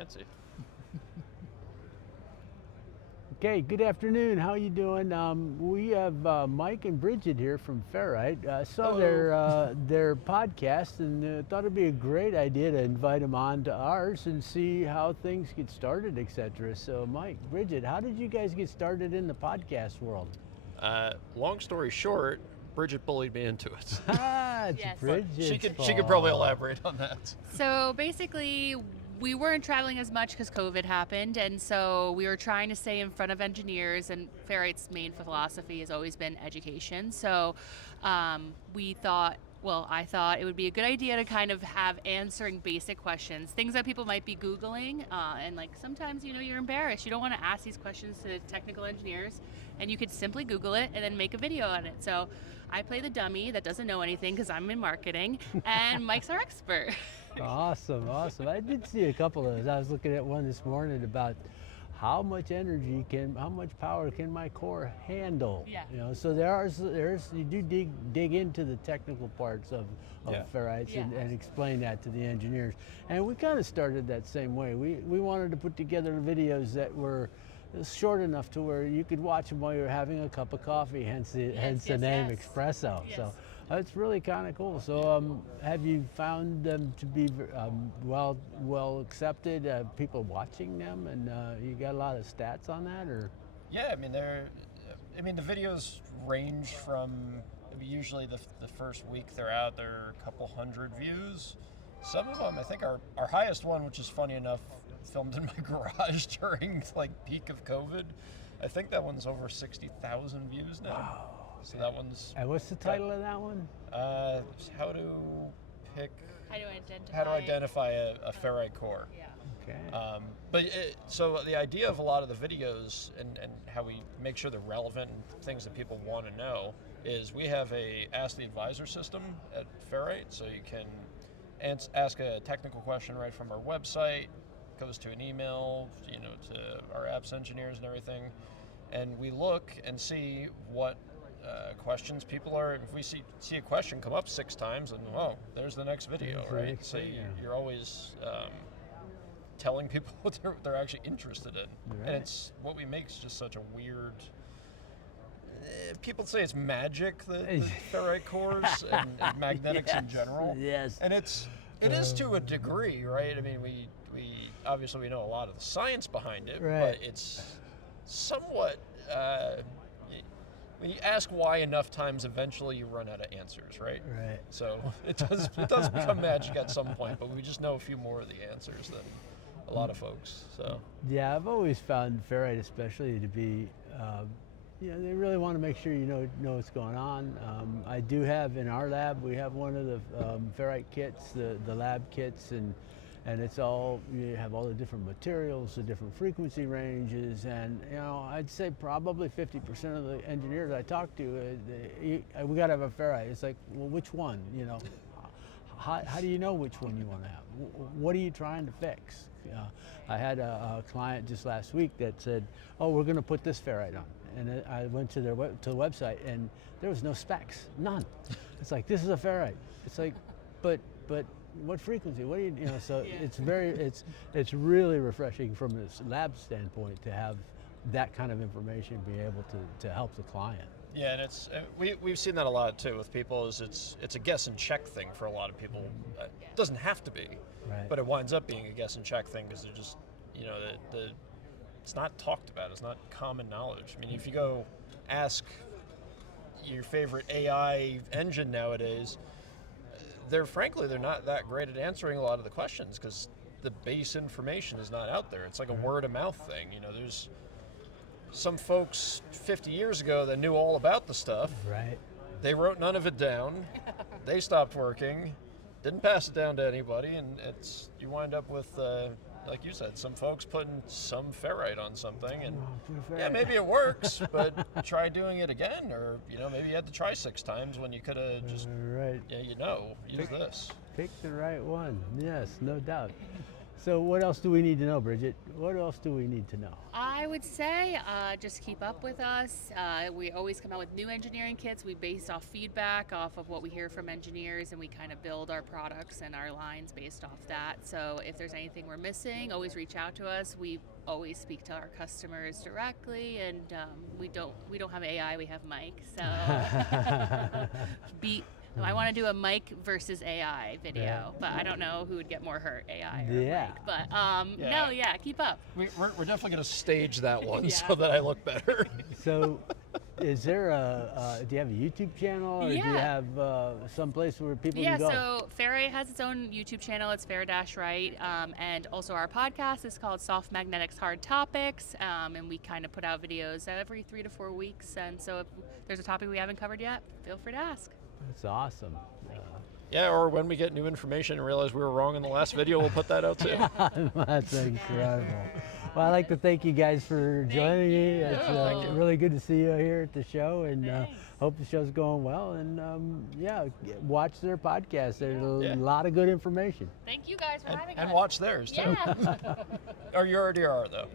fancy. Okay, good afternoon. How you doing? We have Mike and Bridget here from Fair-Rite. I saw their podcast and thought it'd be a great idea to invite them on to ours and see how things get started, etc. So, Mike, Bridget, how did you guys get started in the podcast world? Long story short, Bridget bullied me into it. It's Yes. Bridget's She could fault. probably elaborate on that. So basically, we weren't traveling as much because COVID happened, and so we were trying to stay in front of engineers. And Fair-Rite's main philosophy has always been education. So we thought. Well, I thought it would be a good idea to kind of have answering basic questions, things that people might be Googling, and like sometimes, you're embarrassed. You don't want to ask these questions to technical engineers, and you could simply Google it and then make a video on it. So I play the dummy that doesn't know anything because I'm in marketing, and Mike's our expert. Awesome. I did see a couple of those. I was looking at one this morning about how much power can my core handle? Yeah. So there's you do dig into the technical parts of Fair-Rites and explain that to the engineers. And we kind of started that same way. We wanted to put together videos that were short enough to where you could watch them while you're having a cup of coffee, hence the name Espresso. Yes. So it's really kind of cool. So have you found them to be well accepted? People watching them, and you got a lot of stats on that, or? Yeah, the videos range from usually the first week they're out, there are a couple hundred views. Some of them, I think our highest one, which is funny enough, filmed in my garage during peak of COVID. I think that one's over 60,000 views now. Wow. So that one's. And what's the title of that one? How to identify a Fair-Rite core. Yeah. Okay. So the idea of a lot of the videos and how we make sure they're relevant and things that people want to know is we have a Ask the Advisor system at Fair-Rite, so you can ask a technical question right from our website, goes to an email, to our apps engineers and everything, and we look and see what questions people are. If we see a question come up 6 times, and there's the next video, right? So you're always telling people what they're actually interested in, Right. and it's what we make is just such a weird. People say it's magic, the Fair-Rite cores and magnetics in general. Yes. And it is to a degree, right? We obviously we know a lot of the science behind it, Right. but it's somewhat. When you ask why enough times, eventually you run out of answers, right? Right. So it does become magic at some point, but we just know a few more of the answers than a lot of folks. So Yeah, I've always found Fair-Rite especially to be, they really want to make sure you know what's going on. I do have in our lab, we have one of the Fair-Rite kits, the lab kits, and it's all, you have all the different materials, the different frequency ranges, and I'd say probably 50% of the engineers I talk to, we got to have a Fair-Rite. It's like, well, which one? How do you know which one you want to have? What are you trying to fix? I had a client just last week that said, we're going to put this Fair-Rite on. And I went to the website, and there was no specs, none. It's like, this is a Fair-Rite. It's like, but what frequency? What do you So it's really refreshing from this lab standpoint to have that kind of information, be able to help the client. yeah, and it's we've seen that a lot too with people. It's a guess and check thing for a lot of people. It doesn't have to be, Right. but it winds up being a guess and check thing because they're just it's not talked about. It's not common knowledge. If you go ask your favorite AI engine nowadays, they're not that great at answering a lot of the questions because the base information is not out there. It's like a word of mouth thing. There's some folks 50 years ago that knew all about the stuff. Right. They wrote none of it down. They stopped working, didn't pass it down to anybody, and you wind up with, like you said, some folks putting some Fair-Rite on something, and maybe it works, but try doing it again, or maybe you had to try 6 times when you could have just right. use this. Pick the right one. Yes, no doubt. So what else do we need to know, Bridget? What else do we need to know? I would say just keep up with us. We always come out with new engineering kits. We base off feedback off of what we hear from engineers, and we kind of build our products and our lines based off that. So if there's anything we're missing, always reach out to us. We always speak to our customers directly, and we don't have AI. We have Mike. So I want to do a Mike versus AI video, but I don't know who would get more hurt, AI or Mike. But no, keep up. We're definitely going to stage that one Yeah. so that I look better. So, is there do you have a YouTube channel, or do you Yeah. have some place where people Yeah, can go? so Fair-Rite has its own YouTube channel. It's Fair-Rite, and also our podcast is called Soft Magnetics Hard Topics, and we kind of put out videos every 3 to 4 weeks. And so if there's a topic we haven't covered yet, feel free to ask. That's awesome. Yeah, or when we get new information and realize we were wrong in the last video, we'll put that out too. That's incredible. Well, I'd like to thank you guys for joining me. It's Thank you. really good to see you here at the show, and Thanks. hope the show's going well. And watch their podcast. There's a Yeah. lot of good information. Thank you guys for having us. And watch theirs too. Yeah. Or you already are though.